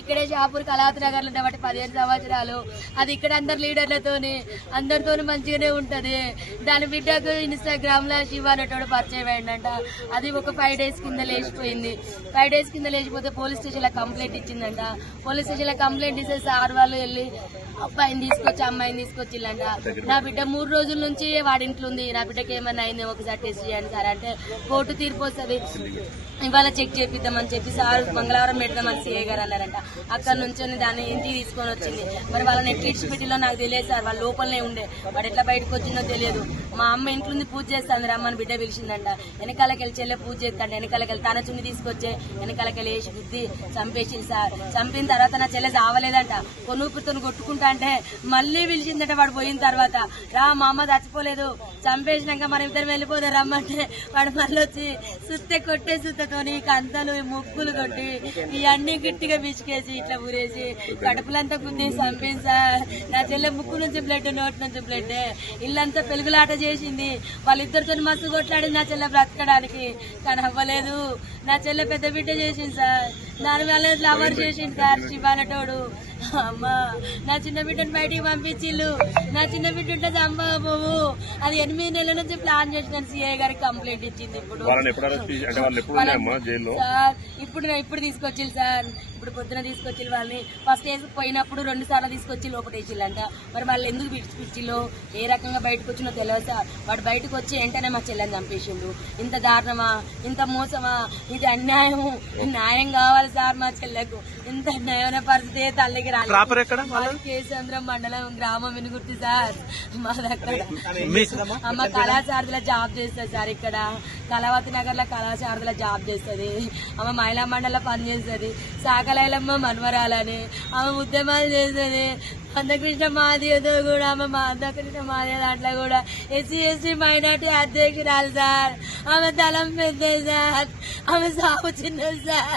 ఇక్కడే షాపూర్ కళావతి నగర్ లో బట్టి 15 సంవత్సరాలు. అది ఇక్కడ అందరు లీడర్లతోని అందరితోని మంచిగానే ఉంటది. దాని బిడ్డకు ఇన్స్టాగ్రామ్ లో శివ అనేటోడు పరిచయం అయిందంట. అది ఒక 5 days కింద లేచిపోయింది. 5 days కింద లేచిపోతే పోలీస్ స్టేషన్ లో కంప్లైంట్ ఇచ్చిందంట. పోలీస్ స్టేషన్ లో కంప్లైంట్ ఇస్తే సార్ వాళ్ళు వెళ్ళి అబ్బాయిని తీసుకొచ్చి అమ్మాయిని తీసుకొచ్చిల్లంట. నా బిడ్డ 3 రోజుల నుంచి వాడింట్లో ఉంది. నా బిడ్డకి ఏమన్నా అయింది ఒకసారి టెస్ట్ చేయండి సార్ అంటే కోర్టు తీర్పు వస్తుంది, ఇవాళ చెక్ చేపిద్దామని చెప్పి సార్ మంగళవారం పెడదామని సిఐ గారు అన్నారంట. అక్కడ నుంచి దాన్ని ఇంటికి తీసుకొని వచ్చింది. మరి వాళ్ళని ఎట్లీట్స్ పెట్టిలో నాకు తెలియదు సార్, వాళ్ళ లోపలనే ఉండే. వాడు ఎట్లా బయటకు వచ్చిందో తెలియదు. మా అమ్మ ఇంట్లో ఉంది పూజ చేస్తాను రమ్మని బిడ్డ పిలిచిందంట. వెనకాలకి వెళ్ళి చెల్లె పూజ చేస్తాంట. వెనకాలకి వెళ్ళి తన చున్ని తీసుకొచ్చే వెనకాలకి వెళ్ళి వేసి బుద్ధి చంపేసింది సార్. చంపిన తర్వాత నా చెల్లె చావలేదంట. కొనుపుతో కొట్టుకుంటా అంటే మళ్ళీ పిలిచిందట. వాడు పోయిన తర్వాత రా మా అమ్మ చచ్చిపోలేదు, చంపేసినాక మనం ఇద్దరు వెళ్ళిపోదాం రమ్మంటే వాడు మళ్ళీ వచ్చి సుత్తె కొట్టే సుత్తతోని కంతలు ముగ్గులు కొట్టి ఇవన్నీ గట్టిగా బిచికేసి ఇట్లా ఊరేసి కడుపులంతా గుద్ది చంపింది సార్. నా చెల్లె ముక్కు నుంచి బ్లడ్, నోటి నుంచి బ్లడ్, ఇల్లంతా పెలుగులాట చేసింది. వాళ్ళిద్దరితో మస్తు కొట్లాడింది నా చెల్లె బ్రతకడానికి, కానీ అవ్వలేదు. నా చెల్లె పెద్ద బిడ్డ చేసింది సార్. దాని వల్ల లవర్ చేసింది సార్ శివానటోడు. అమ్మా నా చిన్న బిడ్డను బయటికి పంపించిల్లు. నా చిన్న బిడ్డ ఉంటే చంపబోవు. అది 8 నెలల నుంచి ప్లాన్ చేసిన సిఐ గారికి కంప్లైంట్ ఇచ్చింది. ఇప్పుడు ఇప్పుడు తీసుకొచ్చిల్లు సార్. ఇప్పుడు పొద్దున తీసుకొచ్చి వాళ్ళని ఫస్ట్ వేసి పోయినప్పుడు 2 సార్లు తీసుకొచ్చి లోపల వేసిల్లంట. మరి వాళ్ళు ఎందుకు పిచ్చిలో ఏ రకంగా బయటకు వచ్చినో తెలియదు సార్. వాడు బయటకు వచ్చి వెంటనే మా చెల్లెని చంపేసిండు. ఇంత దారుణమా, ఇంత మోసమా, ఇది అన్యాయము. న్యాయం కావాలి సార్ మా చెల్లెకు. ఇంత న్యాయమైన పరిస్థితి తల్లికి రాలేదు. కేసంద్రం మండలం గ్రామం వినుగుర్తి సార్. మా దగ్గర అమ్మ కళాశారదిలో జాబ్ చేస్తుంది సార్. ఇక్కడ కళావతి నగర్ లో కళాశారదిలో జాబ్ చేస్తుంది. ఆమె మహిళా మండలిలో పనిచేస్తుంది. సాకలైలమ్మ మన్వరాలని ఆమె ఉద్యమాలు చేస్తుంది. మందకృష్ణ మాదితో కూడా ఆమె మందకృష్ణ మాది దాంట్లో కూడా SC/ST మైనార్టీ అధ్యక్షురాలు సార్. ఆమె తలం పెద్దది సార్. ఆమె సాగు చిన్నది సార్.